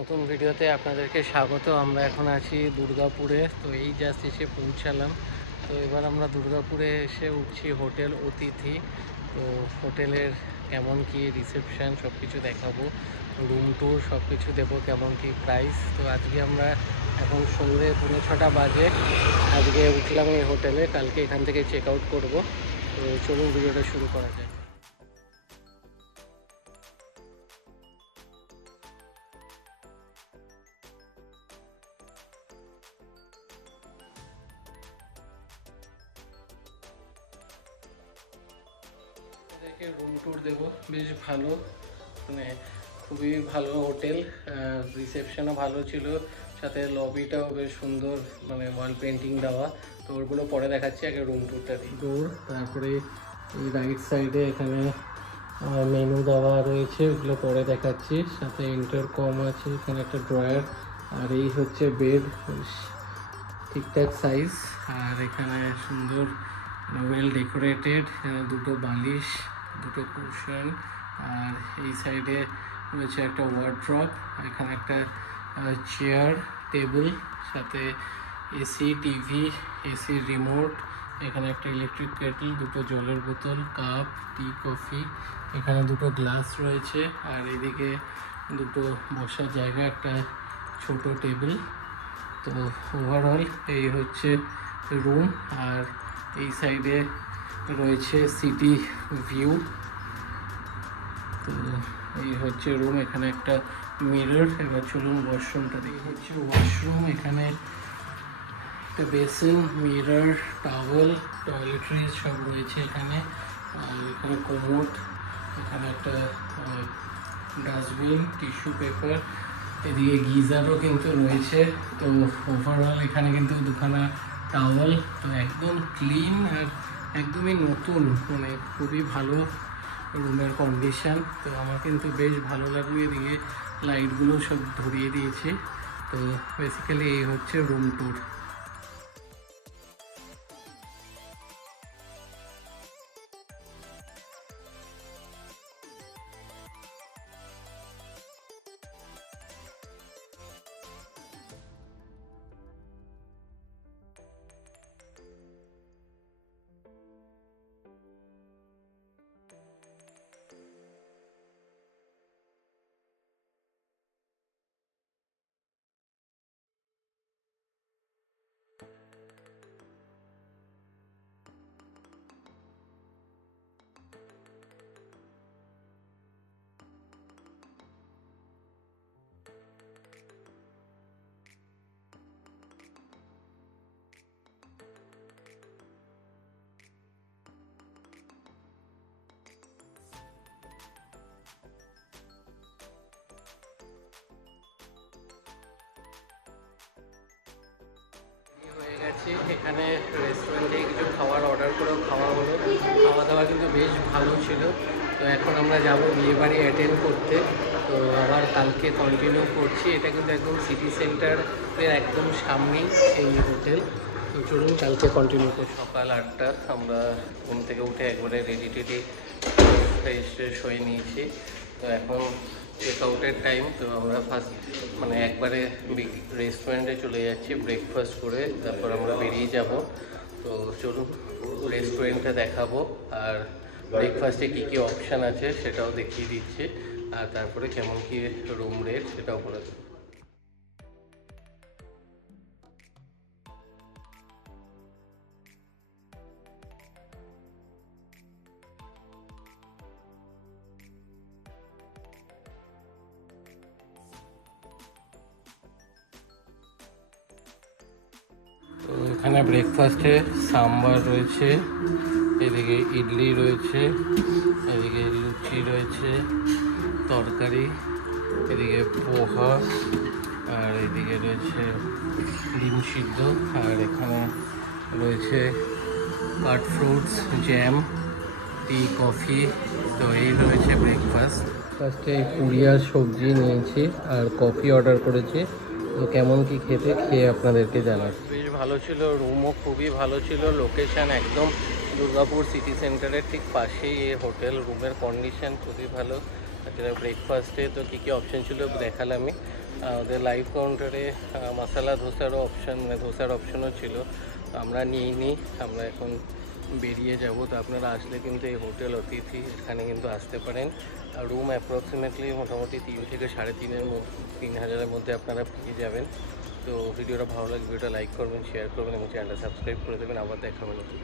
নতুন ভিডিওতে আপনাদেরকে স্বাগত। আমরা এখন আছি দুর্গাপুরে। তো এই জাস্ট এসে পৌঁছালাম। তো এবার আমরা দুর্গাপুরে এসে উঠছি হোটেল অতিথি। তো হোটেলের কেমন কি রিসেপশন সব কিছু দেখাবো, রুম ট্যুর সব কিছু দেবো, কেমন কি প্রাইস। তো আজকে আমরা এখন সন্ধ্যে 6:30 বাজে আজকে উঠলাম এই হোটেলে, কালকে এখান থেকে চেক আউট করবো। তো চলুন ভিডিওটা শুরু করা যায়। রুম ট্যুর দেবো, বেশ ভালো, মানে খুবই ভালো হোটেল। রিসেপশনও ভালো ছিল, সাথে লবিটাও বেশ সুন্দর, মানে ওয়াল পেন্টিং দেওয়া। তো ওগুলো পরে দেখাচ্ছি, আগে রুম ট্যুরটা দিই। ডোর, তারপরে এই রাইট সাইডে এখানে মেনু দেওয়া রয়েছে, ওগুলো পরে দেখাচ্ছি। সাথে ইন্টারকম আছে, এখানে একটা ড্রয়ার, আর এই হচ্ছে বেড, ঠিকঠাক সাইজ। আর এখানে সুন্দর ওয়েল ডেকোরেটেড, দুটো বালিশ, দুটো কুশন। আর এই সাইডে রয়েছে একটা ওয়ার্ড্রপ, এখানে একটা চেয়ার টেবিল, সাথে এসি, টিভি, এসি রিমোট, এখানে একটা ইলেকট্রিক কেটল, দুটো জলের বোতল, কাপ, টি, কফি, এখানে দুটো গ্লাস রয়েছে। আর এদিকে দুটো বসার জায়গা, একটা ছোট টেবিল। তো ওভারঅল এই হচ্ছে রুম। আর এই সাইডে রয়েছে সিটি ভিউ। তো এই হচ্ছে রুম, এখানে একটা মিরর। এবার চলুন ওয়াশরুমটা দেখি। হচ্ছে ওয়াশরুম, এখানে একটা বেসিন, মিরর, টাওয়েল, টয়লেট্রিজ সব রয়েছে এখানে। আর এখানে কোমোড, এখানে একটা ডাস্টবিন, টিস্যু পেপার, এদিকে গিজারও কিন্তু রয়েছে। তো ওভারঅল এখানে কিন্তু দুখানা টাওয়েল। তো একদম ক্লিন আর একদমই নতুন, মানে খুবই ভালো রুমের কন্ডিশন। তো আমার কিন্তু বেশ ভালো লাগলো, এদিকে লাইটগুলো সব ধরিয়ে দিয়েছে। তো বেসিক্যালি এই হচ্ছে রুম ট্যুর। এখানে রেস্টুরেন্টে কিছু খাবার অর্ডার করেও খাওয়া হলো, খাওয়া দাওয়া কিন্তু বেশ ভালো ছিল। তো এখন আমরা যাব বিয়েবাড়ি অ্যাটেন্ড করতে। তো আবার কালকে কন্টিনিউ করছি। এটা কিন্তু একদম সিটি সেন্টারের একদম সামনেই এই হোটেল। তো চলুন কালকে কন্টিনিউ করি। সকাল 8টা, আমরা ঘুম থেকে উঠে একবারে রেডি টেডি ফ্রেশ ট্রেশ হয়ে নিয়েছি। তো এখন চেক আউটের টাইম। তো আমরা ফার্স্ট মানে একবারে রেস্টুরেন্টে চলে যাচ্ছি ব্রেকফাস্ট করে, তারপর আমরা বেরিয়ে যাব। তো চলুন রেস্টুরেন্টটা দেখাবো, আর ব্রেকফাস্টে কী কী অপশান আছে সেটাও দেখিয়ে দিচ্ছি, আর তারপরে কেমন কী রুম রেট সেটাও বলে দেবো। তো এখানে ব্রেকফাস্টে সাম্বার রয়েছে, এদিকে ইডলি রয়েছে, এদিকে লুচি রয়েছে, তরকারি, এদিকে পোহা, আর এদিকে রয়েছে ডিম সিদ্ধ, আর এখানে রয়েছে কাট ফ্রুটস, জ্যাম, টি, কফি। তো এই রয়েছে ব্রেকফাস্ট। ফার্স্টে পুরি আর সবজি নিয়েছি, আর কফি অর্ডার করেছি। তো কেমন কি খেতে, খেয়ে আপনাদেরকে জানাচ্ছি। বেশ ভালো ছিল, রুমও খুবই ভালো ছিল, লোকেশান একদম দুর্গাপুর সিটি সেন্টারের ঠিক পাশেই এই হোটেল। রুমের কন্ডিশন খুবই ভালো। ব্রেকফাস্টে তো কী কী অপশান ছিল দেখালামই। ওদের লাইভ কাউন্টারে মশালা ধোসারও অপশান মানে ধোসার অপশানও ছিল, আমরা নিইনি। আমরা এখন বেরিয়ে যাব। তো আপনারা আসলে কিন্তু এই হোটেল অতিথি এখানে কিন্তু আসতে পারেন। আর রুম অ্যাপ্রক্সিমেটলি মোটামুটি 3 থেকে 3,500-3,000-এর মধ্যে আপনারা পেয়ে যাবেন। তো ভিডিওটা ভালো লাগলে ভিডিওটা লাইক করবেন, শেয়ার করবেন এবং চ্যানেলটা সাবস্ক্রাইব করে দেবেন। আবার দেখা হবে নতুন।